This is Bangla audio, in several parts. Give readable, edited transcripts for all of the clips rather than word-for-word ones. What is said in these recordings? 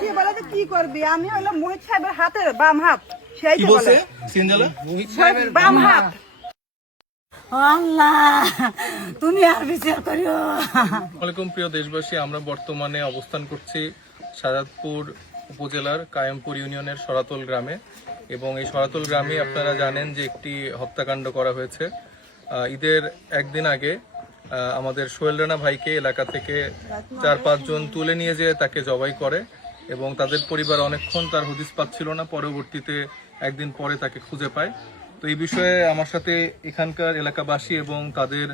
সে বলে যে কি করবি, আমি হলো মোহিত সাহেবের হাতের বাম হাত, সেই কি বলছে সিনজালা? বাম হাত। আল্লাহ তুমি আর বিচার করিও। আসসালামু প্রিয় দেশবাসী, আমরা বর্তমানে অবস্থান করছি শাহজাদপুর উপজেলার কায়েমপুর ইউনিয়নের সরাতল গ্রামে, এবং এই সরাতল গ্রামে আপনারা জানেন যে একটি হত্যাকাণ্ড করা হয়েছে। ঈদের একদিন আগে আমাদের সোহেল রানা ভাইকে এলাকা থেকে 4-5 জন তুলে নিয়ে যেয়ে তাকে জবাই করে, এবং তাদের পরিবার অনেকক্ষণ তার হদিস পাচ্ছিল না। পরবর্তীতে একদিন পরে তাকে খুঁজে পায়। তো এই বিষয়ে আমার সাথে এখানকার এলাকাবাসী এবং তাদের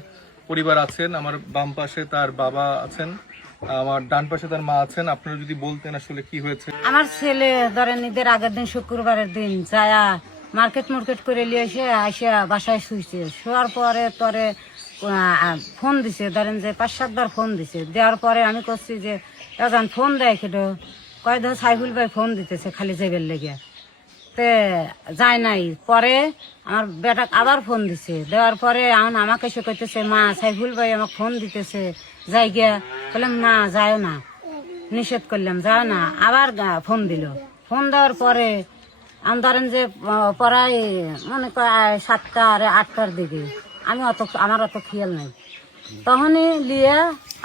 পরিবার আছেন। আমার বাম পাশে তার বাবা আছেন, আমার ডান পাশে তার মা আছেন। আপনারা যদি বলতেন আসলে কি হয়েছে। আমার ছেলে ধরেন ঈদের আগের দিন শুক্রবারের দিন যায়া মার্কেট করে নিয়ে এসে বাসায় শুয়েছে। শোয়ার পরে ফোন দিছে, ধরেন যে 5-7 বার ফোন দিছে। দেওয়ার পরে আমি করছি যে এখন ফোন দেয় কেটো, কয় ধর সাইফুল ভাই ফোন দিতেছে খালি যাইবার লেগে, তে যায় নাই। পরে আমার বেটা আবার ফোন দিছে, দেওয়ার পরে আমাকে এসে কইতেছে মা সাইফুল ভাই আমাকে ফোন দিতেছে যাই গিয়া। বললাম না যাও না, নিষেধ করলাম যাও না। আবার ফোন দিল। ফোন দেওয়ার পরে আমি ধরেন যে প্রায় মনে কর 7টা আর 8টার দিকে, আমার অত খেয়াল নাই। তখনই লিয়ে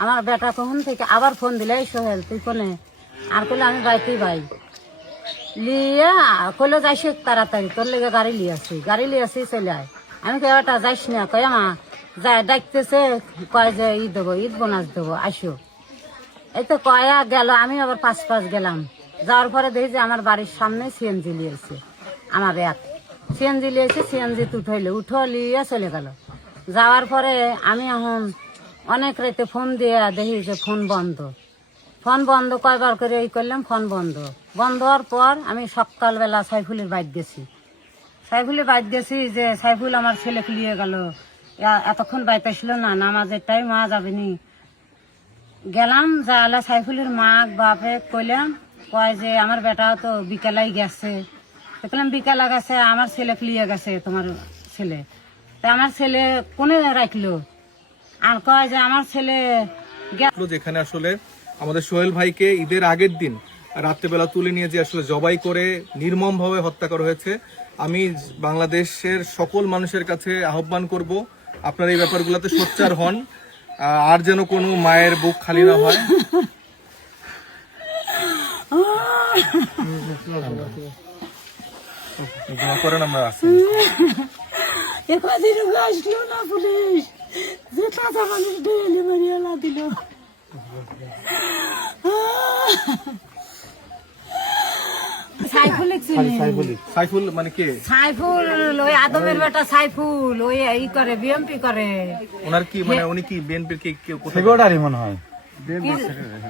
আমার বেটা তখন থেকে আবার ফোন দিলে সোহেল তুই কোনে, আর করলে আমি বাইতেই ভাই লিয়া কইলো যাইস তাড়াতাড়ি, তোর লেগে গাড়ি লিয়ে আসি চলে আয়। আমি কেটা যাইস না, কয় মা যাই ডাকতেছে, কয় যে ঈদ বোনাস দেবো আসো। এই তো কয়া গেল, আমি আবার 5 গেলাম। যাওয়ার পরে দেখি যে আমার বাড়ির সামনে সিএনজি লিয়েছে, আমার সিএনজি লিয়েছে। সিএনজি উঠো লিয়ে চলে গেল। যাওয়ার পরে আমি এখন অনেক রাতে ফোন দিয়ে দেখি যে ফোন বন্ধ কয়বার করে এই করলাম, ফোন বন্ধ হওয়ার পর আমি সকালবেলা সাইফুলের বাইক গেছি যে সাইফুল আমার ছেলে নিয়ে গেল, এতক্ষণ বাইতে আসলো না, নামাজের টাইম মা যাবেনি। গেলাম যাওয়ালে সাইফুলের মা বাপে কইলাম, কয় যে আমার বেটাও তো বিকালাই গেছে। দেখলাম বিকালে গেছে, আমার ছেলে লিয়ে গেছে তোমার ছেলে। তা আমার ছেলে কোনে রাখলো, আর কয় যে আমার ছেলে যেখানে আসলে আমাদের সোহেল ভাইকে ঈদের আগের দিন রাত্রেবেলা তুলে নিয়ে যে আসলে জবাই করে নির্মমভাবে হত্যা করা হয়েছে। আমি বাংলাদেশের সকল মানুষের কাছে আহ্বান করব, আপনারা এই ব্যাপারগুলোতে সোচ্চার হন, আর যেন কোনো মায়ের বুক খালি না হয়। দোয়া করেন, আমরা আছি। আসলো না পুলিশ, যে তাজা মানুষ ডেলি মারিয়ালা দিল। সাইফুল মানে কে? সাইফুল ওই আদমের বেটা সাইফুল, ওই ই করে বিএমপি করে। ওনার কি মানে উনি কি বিএনপির কে কোথায় সেক্রেটারি মনে হয়,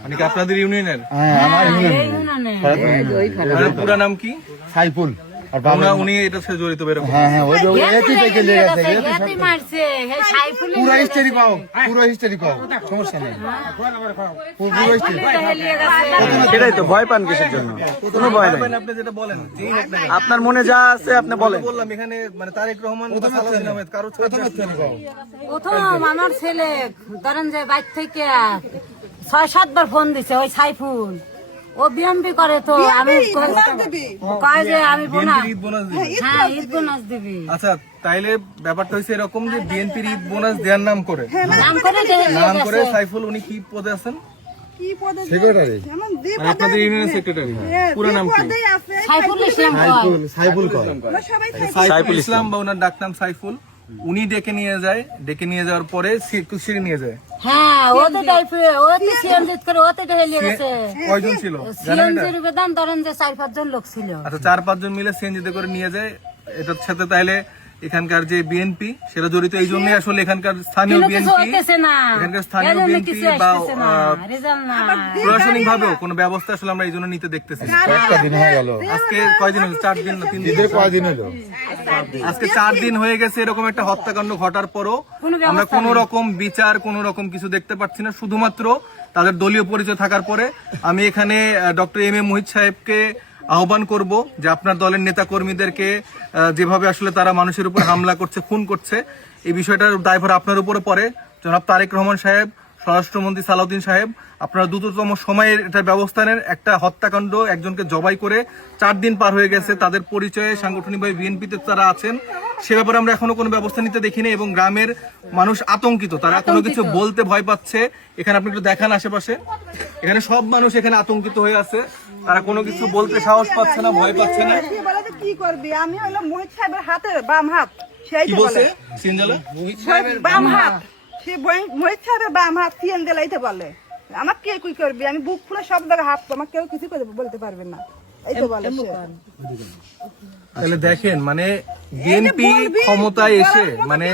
মানে কি আপনাদের ইউনিয়নের? হ্যাঁ আমার ইউনিয়ন। পুরো নাম কি? সাইফুল। আর উনি এটা সাথে জড়িত বেরো? হ্যাঁ হ্যাঁ, ওই এটি থেকে লিয়ে গেছে। এটি মারছে সাইফুল, পুরো হিস্টরি পাও, সমস্যা নেই, পুরো হিস্টরি। সেটাই তো, ভয় পান কিসের জন্য? কোনো ভয় নেই, আপনি যেটা বলেন যেই হোক না কেন। আপনার মনে যা আছে আপনি বলেন। বললাম এখানে মানে তারেক রহমান বা সালাউদ্দিন আহমেদ কারো প্রথম আমার ছেলে ধরেন যে বাইক থেকে 6-7 বার ফোন দিছে ওই সাইফুল, ও বিএমপি করে। তো আমি কয় যে আমি ঈদ বোনাস দিবে। হ্যাঁ ঈদ বোনাস দিবি। আচ্ছা, তাইলে ব্যাপারটা হচ্ছে এরকম যে বিএনপির ঈদ বোনাস দেওয়ার নাম করে নাম করে সাইফুল উনি কি পদে আছেন? সেক্রেটারি, মানে আপনাদের ইউনিয়নের সেক্রেটারি। পুরো নাম কি? সাইফুল ইসলাম। সাইফুল ইসলাম বা ওনার ডাক নাম সাইফুল। উনি ডেকে নিয়ে যাওয়ার পরে সিকিউরিটি নিয়ে যায়। হ্যাঁ ওতে টাইপে ওতে সিএনজি করে ওতে ঢেলে গেছে। কয়জন ছিল জানেন না? সিএনজির বেতন ধরেন যে 4-5 জন লোক ছিল। আচ্ছা, 4-5 জন মিলে সিএনজিতে করে নিয়ে যায়। এটার সাথে তাইলে এখানকার যে বিএনপি সেটা জড়িত, এই জন্যই আসলে এখানকার স্থানীয় বিএনপি বা প্রশাসনিক ভাবেও কোনো ব্যবস্থা আসলে আমরা এই জন্য নিতে দেখতেছি। আজকে কয়দিন হলো? 4 দিন না 3 দিন? আজকে 4 দিন হয়ে গেছে এরকম একটা হত্যাকাণ্ড ঘটার পরও আমরা কোন রকম বিচার, কোন রকম কিছু দেখতে পাচ্ছি না। শুধুমাত্র তাদের দলীয় পরিচয় থাকার পরে আমি এখানে ডক্টর এম এ মোহিত সাহেবকে আহ্বান করব যে আপনার দলের নেতা কর্মীদেরকে যেভাবে আসলে তারা মানুষের উপর হামলা করছে, খুন করছে, এই বিষয়টার দায়ভার আপনার উপরে পড়ে। জনাব তারেক রহমান সাহেব স্বরাষ্ট্রমন্ত্রী সালাউদ্দিন সাহেব আপনারা দ্রুততম সময়ে এটা ব্যবস্থা নেন। একটা হত্যাকাণ্ড, একজনকে জবাই করে 4 দিন পার হয়ে গেছে, তাদের পরিচয়ে সাংগঠনিকভাবে বিএনপিতে তারা আছেন, সে ব্যাপারে আমরা এখনো কোনো ব্যবস্থা নিতে দেখিনি এবং গ্রামের মানুষ আতঙ্কিত, তারা কোনো কিছু বলতে ভয় পাচ্ছে। এখানে আপনি একটু দেখান আশেপাশে, এখানে সব মানুষ এখানে আতঙ্কিত হয়ে আছে, তারা কোনো কিছু বলতে সাহস পাচ্ছে না, ভয় পাচ্ছে না। সে বলে যে কি করবি, আমি হলো মোহিত সাহেবের হাতের বাম হাত, সেই কি যে বলছে বলে সিনজালা? বাম হাত, সে মোহিত সাহেবের বাম হাত সিএন দিলাইতে বলে। আমার কে কি করবি, আমি বুক ফুলে সব জায়গায় হাত, তোমার কেউ কিছু করে বলতে পারবে না, এই তো বলে সে। তাহলে দেখেন, মানে বিএনপি ক্ষমতায় এসে মানে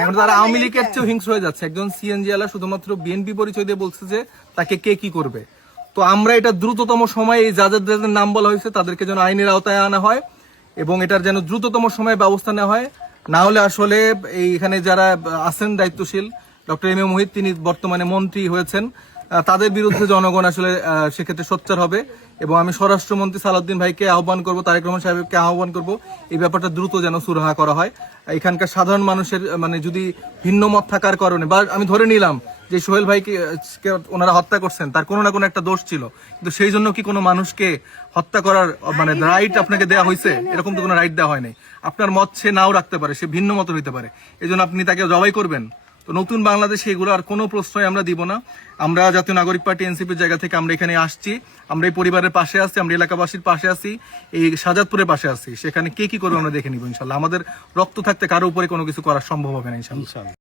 এখন তারা আওয়ামী লীগের চেয়েও হিংস্র হয়ে যাচ্ছে। একজন সিএনজি আলা শুধুমাত্র বিএনপি পরিচয় দিয়ে বলছে যে তাকে কে কি করবে। তো আমরা এটা দ্রুততম সময়ে এই যাদের যাদের নাম বলা হয়েছে তাদেরকে যেন আইনের আওতায় আনা হয় এবং এটার যেন দ্রুততম সময়ে ব্যবস্থা নেওয়া হয়। না হলে আসলে এইখানে যারা আছেন দায়িত্বশীল, ডক্টর এম এ মোহিত তিনি বর্তমানে মন্ত্রী হয়েছেন, তাদের বিরুদ্ধে জনগণ আসলে সেক্ষেত্রে সোচ্চার হবে। এবং আমি স্বরাষ্ট্রমন্ত্রী সালাউদ্দিন ভাইকে আহ্বান করব, তারেক রহমান সাহেবকে আহ্বান করব, এই ব্যাপারটা দ্রুত যেন সুরাহা করা হয়। এখানকার সাধারণ মানুষের মানে যদি ভিন্ন মত থাকার কারণে, বা আমি ধরে নিলাম যে সোহেল ভাইকে ওনারা হত্যা করছেন, তার কোনো না কোনো একটা দোষ ছিল, কিন্তু সেই জন্য কি কোনো মানুষকে হত্যা করার মানে রাইট আপনাকে দেওয়া হয়েছে? এরকম তো কোনো রাইট দেওয়া হয় নাই। আপনার মত সে নাও রাখতে পারে, সে ভিন্ন মত হইতে পারে, এই জন্য আপনি তাকে জবাই করবেন? তো নতুন বাংলাদেশে এগুলো আর কোনো প্রশ্রয় আমরা দিব না। আমরা জাতীয় নাগরিক পার্টি এনসিপির জায়গা থেকে আমরা এখানে আসছি, আমরা এই পরিবারের পাশে আছি, আমরা এলাকাবাসীর পাশে আছি, এই শাহজাদপুরের পাশে আছি। সেখানে কে কি করবে আমরা দেখে নিব ইনশাল্লাহ। আমাদের রক্ত থাকতে কারো উপরে কোনো কিছু করা সম্ভব হবে না ইনশাল্লাহ।